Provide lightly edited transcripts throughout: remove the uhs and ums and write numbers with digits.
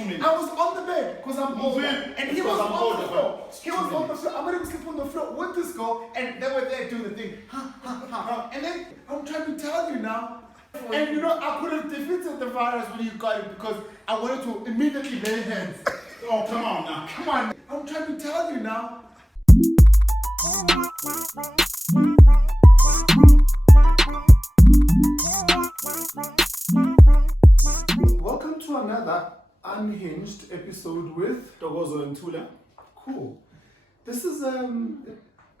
to me. I was on the bed because I'm older. And he was on the floor. He was on the floor. I made him sleep on the floor with this girl, and they were there doing the thing. And then I'm trying to tell you now. And you know, I could have defeated the virus when you got it because I wanted to immediately lay hands. Oh, come on now. Come on. I'm trying to tell you now. Welcome to another Unhinged episode with Ntokozo and Thula. Cool. This is a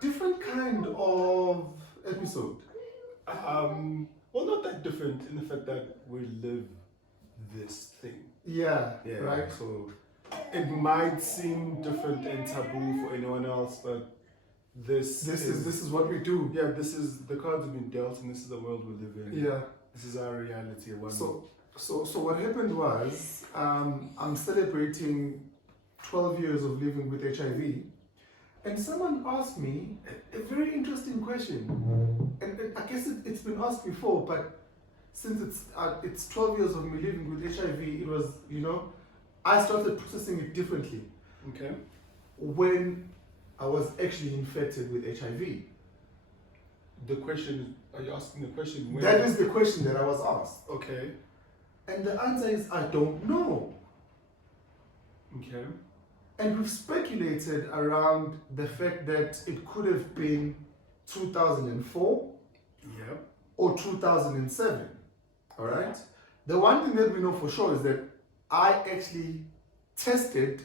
different kind of episode. Well, not that different in the fact that we live this thing. Yeah, Yeah, right. So it might seem different and taboo for anyone else, but this is what we do. Yeah, this is the cards have been dealt, and this is the world we live in. Yeah. This is our reality. So what happened was, I'm celebrating 12 years of living with HIV, and someone asked me a very interesting question, and I guess it's been asked before, but since it's 12 years of me living with HIV, it was, I started processing it differently. Okay. When I was actually infected with HIV. The question, are you asking the question when? That is the question that I was asked. Okay. And the answer is, I don't know. Okay. And we've speculated around the fact that it could have been 2004 or 2007. All right? The one thing that we know for sure is that I actually tested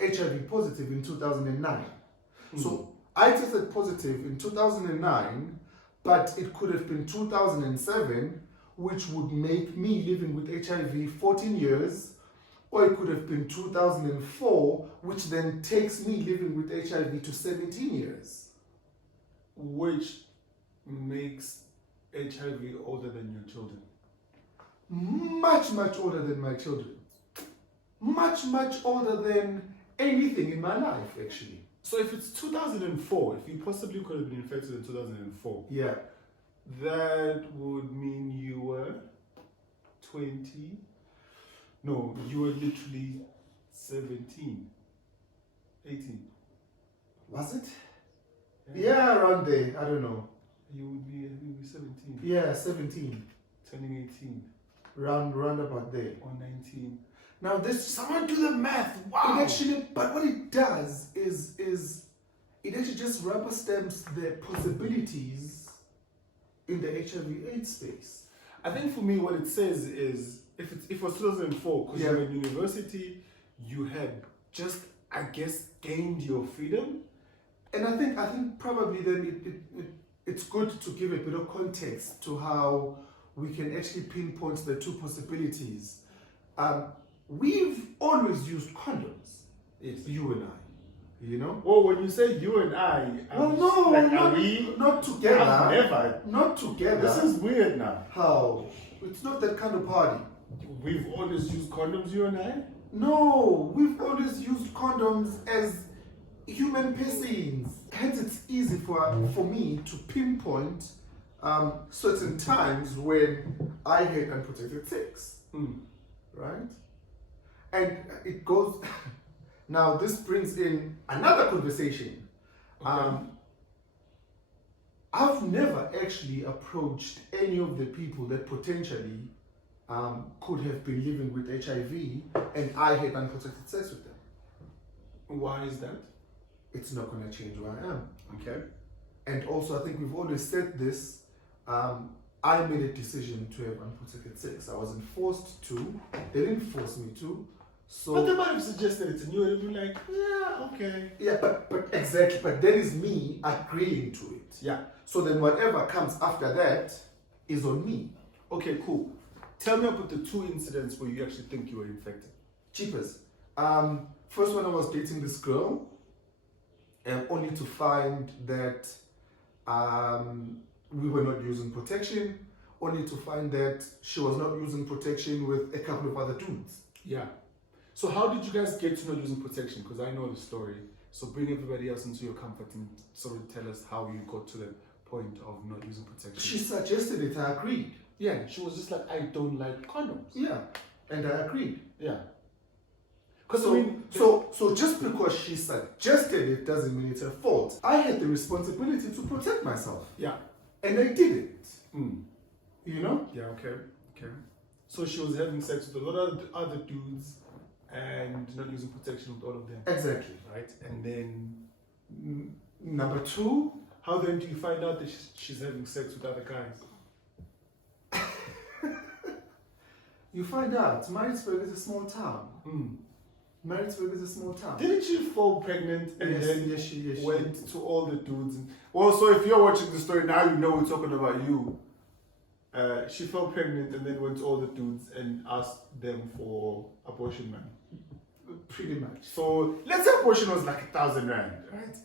HIV positive in 2009. So I tested positive in 2009, but it could have been 2007, which would make me living with HIV 14 years, or it could have been 2004, which then takes me living with HIV to 17 years. Which makes HIV older than your children? Much, much older than my children. Much, much older than anything in my life, actually. So if it's 2004, if you possibly could have been infected in 2004, yeah, that would mean you were 20. No, you were literally 17, 18. Was it? Yeah, around there. I don't know. You would be 17. Yeah, 17. Turning 18. Round about there. Or 19. Now someone do the math. Wow. It actually, but what it does is it actually just rubber stamps the possibilities in the HIV/AIDS space. I think for me, what it says is if it was 2004, because you were in university, you had just, I guess, gained your freedom. And I think probably then it's good to give a bit of context to how we can actually pinpoint the two possibilities. We've always used condoms. Yes. You and I, Well, when you say you and I, not together. I've never. Not together. This is weird now. How? It's not that kind of party. We've always used condoms, you and I? No, we've always used condoms as human beings. Hence, it's easy for me to pinpoint certain times when I had unprotected sex. Right? And it goes. Now, this brings in another conversation. Okay. I've never actually approached any of the people that potentially could have been living with HIV and I had unprotected sex with them. Why is that? It's not going to change who I am. Okay. And also, I think we've always said this. I made a decision to have unprotected sex. I wasn't forced to. They didn't force me to. So, but they might have suggested it and you would have been like, yeah, okay. Yeah, but exactly. But that is me agreeing to it. Yeah. So then whatever comes after that is on me. Okay, cool. Tell me about the two incidents where you actually think you were infected. Cheapers. First one, I was dating this girl, only to find that we were not using protection, only to find that she was not using protection with a couple of other dudes. Yeah. So how did you guys get to not using protection? Because I know the story. So bring everybody else into your comfort and sort of tell us how you got to the point of not using protection. She suggested it, I agreed. Yeah, she was just like, I don't like condoms. Yeah, and I agreed. Yeah. Because So just because she suggested it doesn't mean it's her fault. I had the responsibility to protect myself. Yeah. And I did it. You know? Yeah, okay. So she was having sex with a lot of other dudes and not using protection with all of them. Exactly. Right? And then Number two, how then do you find out that she's having sex with other guys? you find out Maritzburg is a small town. Maritzburg is a small town. Didn't she fall pregnant and then she went to all the dudes? Well, so if you're watching the story now, you know we're talking about you. She fell pregnant and then went to all the dudes and asked them for abortion money. Pretty much. So let's say abortion was like 1,000 rand, right?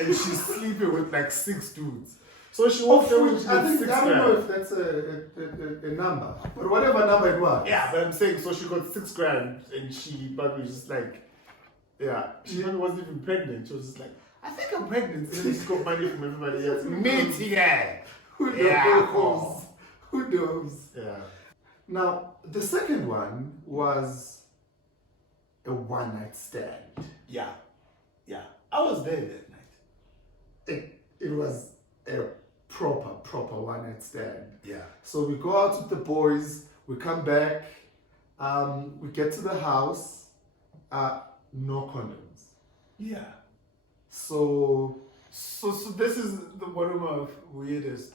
And she's sleeping with like 6 dudes. So she walked away with 6 I don't know if grand. that's a number, but whatever number it was. Yeah, but I'm saying, so she got 6 grand and she probably was just like, she probably wasn't even pregnant. She was just like, I think I'm pregnant. And then she got money from everybody else. Me, Who knows? Yeah. Who knows? Yeah. Now, the second one was a one-night stand. Yeah. I was there that night. It was a proper one-night stand. Yeah. So we go out with the boys, we come back, we get to the house, no condoms. Yeah. So this is one of my weirdest,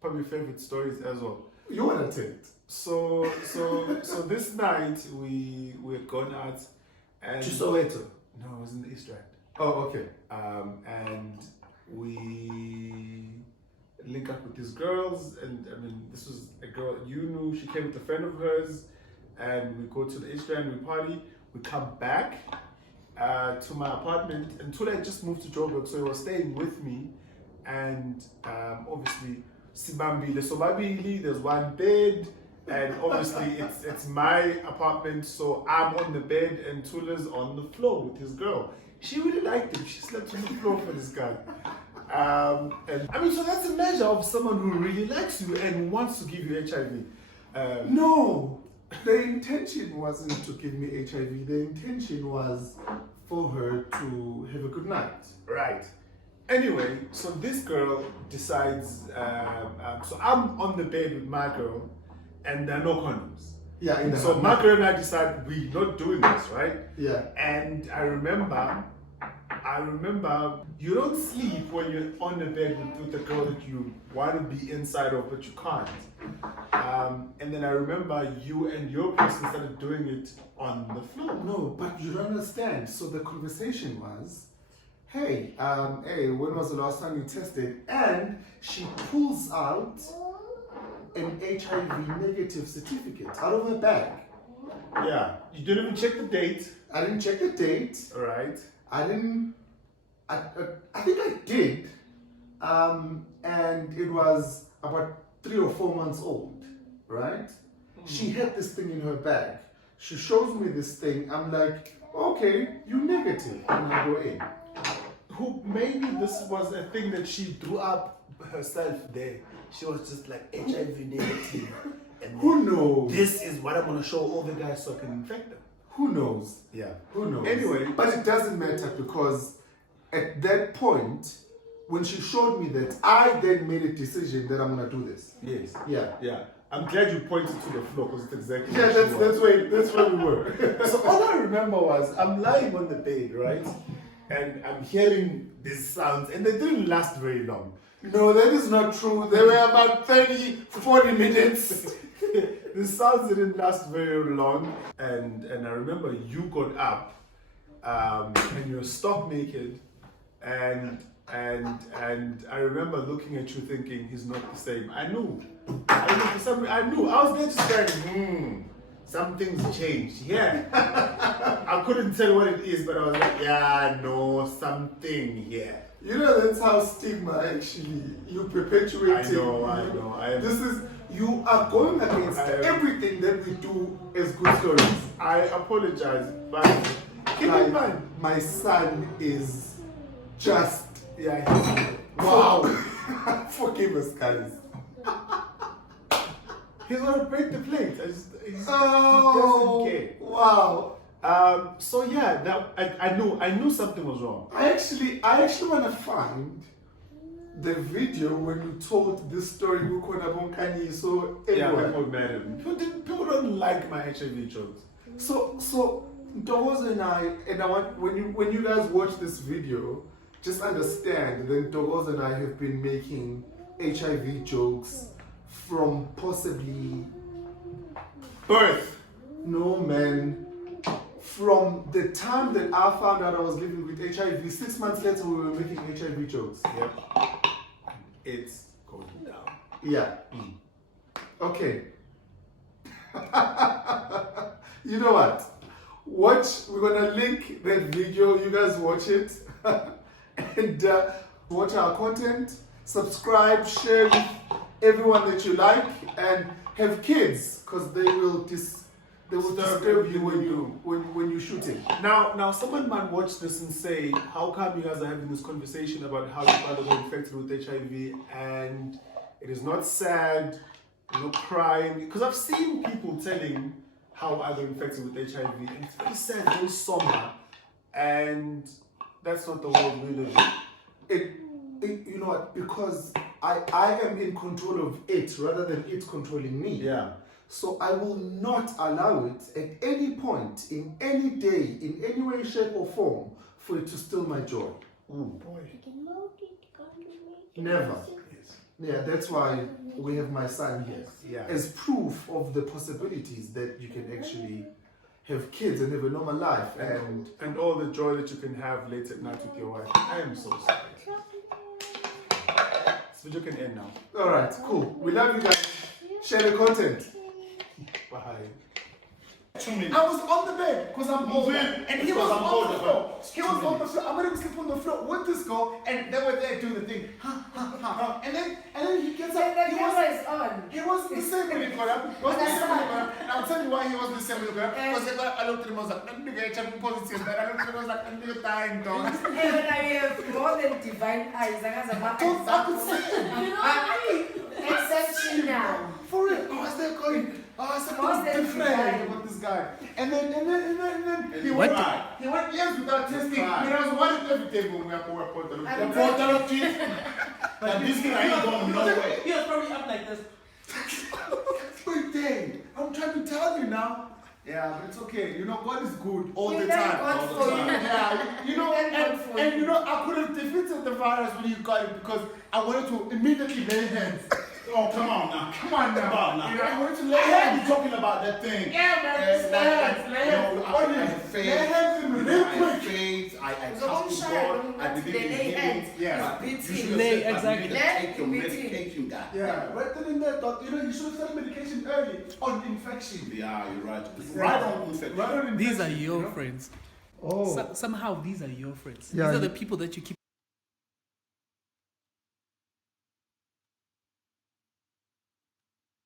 probably favorite stories as well. you want to tell it? So this night we had gone out and To Soweto? No, it was in the East Rand. Oh, okay. And we link up with these girls, and I mean, this was a girl you knew. She came with a friend of hers, and we go to the East Rand, we party, we come back to my apartment, and Thula had just moved to Joburg, so he was staying with me, and obviously, Sibambile, so Babili, there's one bed, and obviously it's my apartment, so I'm on the bed and Thula's on the floor with his girl. She really liked him. She slept on the floor for this guy. And I mean, so that's a measure of someone who really likes you and wants to give you HIV. No, the intention wasn't to give me HIV. The intention was for her to have a good night. Right. Anyway, so this girl decides, so I'm on the bed with my girl and there are no condoms. Yeah, in the So house. my girl and I decide we're not doing this, right? Yeah. And I remember you don't sleep when you're on the bed with the girl that you want to be inside of, but you can't. And then I remember you and your person started doing it on the floor. No, but you don't understand. So the conversation was, hey, when was the last time you tested? And she pulls out an HIV negative certificate out of her bag. Yeah, you didn't even check the date. I didn't check the date. Right. I think I did. And it was about 3 or 4 months old, right? She had this thing in her bag. She shows me this thing. I'm like, okay, you negative. And I go in. Maybe this was a thing that she drew up herself there. She was just like HIV negative. And Who knows? This is what I'm going to show all the guys so I can infect them. Who knows? Yeah. Who knows? Anyway. But it doesn't matter because at that point, when she showed me that, I then made a decision that I'm going to do this. Yes. Yeah. I'm glad you pointed to the floor because it's exactly Yeah, what she was. that's where we were. So all I remember was I'm lying on the bed, right? And I'm hearing these sounds and they didn't last very long. No, that is not true. They were about 30, 40 minutes. The sounds didn't last very long. And I remember you got up and you were stark naked and I remember looking at you thinking he's not the same. I knew. For some reason, I knew. I was there just going, something's changed. Yeah. I couldn't tell what it is, but I was like, yeah, no, something here. You know, that's how stigma actually, you perpetuate I know. This is, you are going against everything that we do as good stories. I apologize, but keep in mind, my son is just, wow. Forgive us, guys. He's gonna break the plate. He doesn't care. Wow. So yeah, that I knew something was wrong. I actually want to find the video when you told this story. So Yeah, everyone. people mad at me. People don't like my HIV jokes. So Ntokozo and I want when you guys watch this video, just understand that Ntokozo and I have been making HIV jokes from possibly Birth. no man. From the time that I found out I was living with HIV, 6 months later we were making HIV jokes. Yep. It's going down. Yeah. Okay. You know what? We're gonna link that video. You guys watch it and watch our content. Subscribe, share with everyone that you like, and have kids because they will disturb you when you're shooting. Now someone might watch this and say, how come you guys are having this conversation about how your father got infected with HIV and it is not sad, you're not crying? Because I've seen people telling how I got infected with HIV and it's very sad, very somber, and that's not the world we live in. You know what? Because I am in control of it rather than it controlling me. Yeah. So I will not allow it at any point, in any day, in any way, shape or form, for it to steal my joy. Boy. Never. Yes. Yeah, that's why we have my son here. Yeah. As proof of the possibilities that you can actually have kids and have a normal life. And all the joy that you can have late at night with your wife. I am so sorry. This video can end now. Alright, cool. We love you guys. Share the content. Bye. I was on the bed because I'm older, and he was on the floor. He was on the floor. I made him sleep on the floor with this girl, and they were there doing the thing. And then he gets up. The camera is on. He wasn't the same when he got up. And I'll tell you why he wasn't the same when he got up. Because I looked at him, I was like, I'm going to get positive. And I looked at him, I was like, I'm going to die, dog. And I have more than divine eyes. I could see him. Exceptional. For real. I was there going, something different about this guy. And then he went years without testing. And I was one at every table when we have more portal. The portal of cheese. But this guy ain't going nowhere. He was probably up like this. Wait, dang. I'm trying to tell you now. Yeah, but it's okay. You know, God is good all the Thank time. God All the for time. you. Yeah, you know, Thank God for and you. you know, I could have defeated the virus when you got it because I wanted to immediately lay hands. Oh, come on now. Come on now. Come on now. You know, I wanted to lay I heard hands. you talking about that thing. Yeah, man. Lay hands. Lay hands in real quick. I So don't trust shy, God. don't I let believe the in lay healing. hands. Yeah. It's You beating. should Lay, have said, exactly. take your Let it be medication, guy. Yeah, right then and there, doc. You know, you should have started medication early on infection. Yeah, you're right. Right on infection. Right on infection. These are your you know? friends. Oh. Somehow these are your friends. Yeah, These are you- the people that you keep